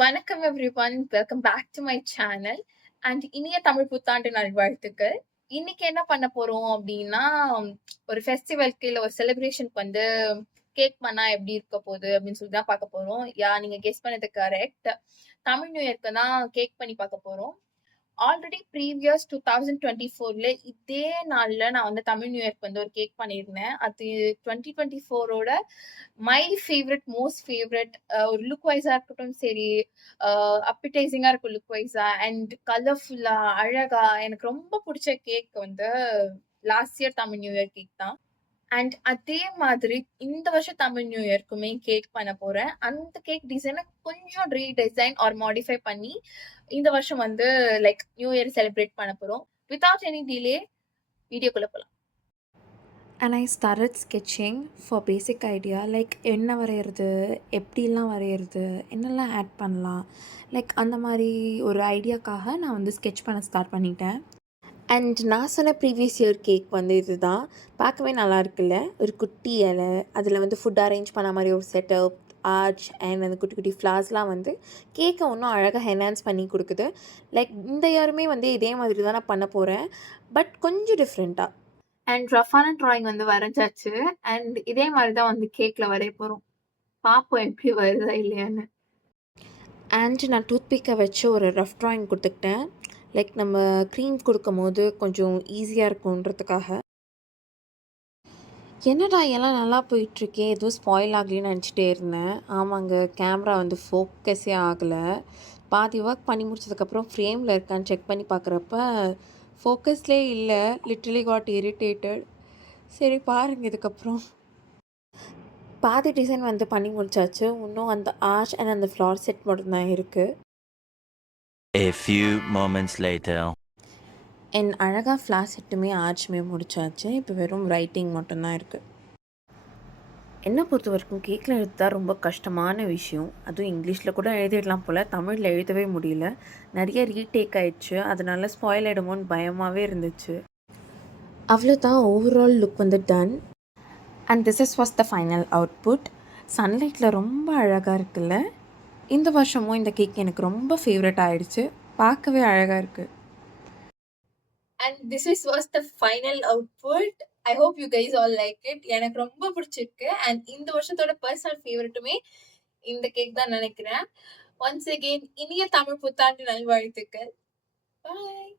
வணக்கம் everyone. Welcome back to my channel. And இனிய தமிழ் புத்தாண்டு நல்வாழ்த்துக்கள். இன்னைக்கு என்ன பண்ண போறோம் அப்படின்னா ஒரு ஃபெஸ்டிவல்க்கு இல்லை ஒரு செலிப்ரேஷனுக்கு வந்து கேக் பண்ணா எப்படி இருக்க போகுது அப்படின்னு சொல்லி தான் பார்க்க போறோம். யா நீங்க கெஸ் பண்ணது கரெக்ட். தமிழ் நியூ இயர்க்கு தான் கேக் பண்ணி பார்க்க போறோம். ஆல்ரெடி ப்ரீவியஸ் 2024ல இதே நாளில் நான் வந்து தமிழ் நியூ இயர்க்கு வந்து ஒரு கேக் பண்ணியிருந்தேன். அது 2024ஓட மை ஃபேவரட் மோஸ்ட் ஃபேவரட் ஒரு லுக் வைஸாக இருக்கட்டும் சரி, அப்பிடைசிங்காக இருக்கும் லுக் வைஸாக அண்ட் கலர்ஃபுல்லாக அழகாக எனக்கு ரொம்ப பிடிச்ச கேக் வந்து last year Tamil new year cake தான். அண்ட் அதே மாதிரி இந்த வருஷம் தமிழ் நியூ இயர்க்குமே கேக் பண்ண போறேன். அந்த கேக் டிசைனை கொஞ்சம் ரீடிசைன் ஆர் மாடிஃபை பண்ணி இந்த வருஷம் வந்து லைக் நியூ இயர் செலிப்ரேட் பண்ண போறோம். வித்தவுட் எனி டிலே வீடியோக்குள்ள போலாம். And I start sketching for basic idea like என்ன வரைகிறது எப்படிலாம் வரைகிறது என்னெல்லாம் ஆட் பண்ணலாம். லைக் அந்த மாதிரி ஒரு ஐடியாக்காக நான் வந்து ஸ்கெட்ச் பண்ண ஸ்டார்ட் பண்ணிட்டேன். அண்ட் நான் சொன்ன ப்ரீவியஸ் இயர் கேக் வந்து இதுதான். பார்க்கவே நல்லா இருக்குல்ல. ஒரு குட்டி இலை, அதில் வந்து ஃபுட் அரேஞ்ச் பண்ண மாதிரி ஒரு செட்டப், ஆர்ச் அண்ட் அந்த குட்டி குட்டி ஃப்ளார்ஸ்லாம் வந்து கேக்கை இன்னும் அழகாக என்ஹான்ஸ் பண்ணி கொடுக்குது லைக் இந்த இயருமே வந்து இதே மாதிரி தான் நான் பண்ண போகிறேன் பட் கொஞ்சம் டிஃப்ரெண்ட்டாக அண்ட் ரஃப்பான ட்ராயிங் வந்து வரைஞ்சாச்சு. அண்ட் இதே மாதிரி தான் வந்து கேக்கில் வரைய போகிறோம் பார்ப்போம் எப்படி வருதா இல்லையான்னு. அண்ட் நான் டூத் பிக்கை வச்சு ஒரு ரஃப் ட்ராயிங் கொடுத்துக்கிட்டேன் லைக் நம்ம க்ரீம் குடுக்கும்போது கொஞ்சம் ஈஸியா இருக்குன்றதுக்காக. என்னடா எல்லாம் நல்லா போயிட்டுருக்கே! எதுவும் ஸ்பாயில் ஆகலைன்னு நெனச்சுட்டே இருந்தேன். ஆமாங்க கேமரா வந்து ஃபோக்கஸே ஆகல. பாதி ஒர்க் பண்ணி முடிச்சதுக்கப்புறம் ஃப்ரேம்ல இருக்கான்னு செக் பண்ணி பார்க்குறப்ப, ஃபோக்கஸ்லயே இல்ல. Literally got irritated. சரி பாருங்க இதுக்கப்புறம். பாதி டிசைன் வந்து பண்ணி முடிச்சாச்சு. இன்னும் அந்த ஆர்ச் அண்ட் அந்த ஃப்ளார் செட் மட்டும் தான் இருக்கு. A few moments later. என் அழகாக ஃப்ளாஸ் செட்டுமே, ஆர்ச்சுமே முடிச்சாச்சு. இப்போ வெறும் ரைட்டிங் மட்டும்தான் இருக்குது என்னை பொறுத்த வரைக்கும் கேக்கில் எழுதுதான் ரொம்ப கஷ்டமான விஷயம். அதுவும் இங்கிலீஷில் கூட எழுதிடலாம் போல் தமிழில் எழுதவே முடியல. நிறைய ரீடேக் ஆயிடுச்சு. அதனால ஸ்பாயில் ஆகிடுமோன்னு பயமாகவே இருந்துச்சு. அவ்வளோதான் ஓவரால் லுக் வந்து done. And this is was the final output. சன்லைட்டில் ரொம்ப அழகாக இருக்குல்ல. இந்த வருஷமும் இந்த கேக் எனக்கு ரொம்ப ஃபேவரட் ஆயிடுச்சு. பார்க்கவே அழகா இருக்கு. And this is was the final output. I hope you guys all like it. எனக்கு ரொம்ப பிடிச்சிருக்கு அண்ட் இந்த வருஷத்தோட பர்சனல் ஃபேவரட்டுமே இந்த கேக் தான் நினைக்கிறேன் ஒன்ஸ் அகெயின் இனிய தமிழ் புத்தாண்டு நல்வாழ்த்துக்கள். பாய்.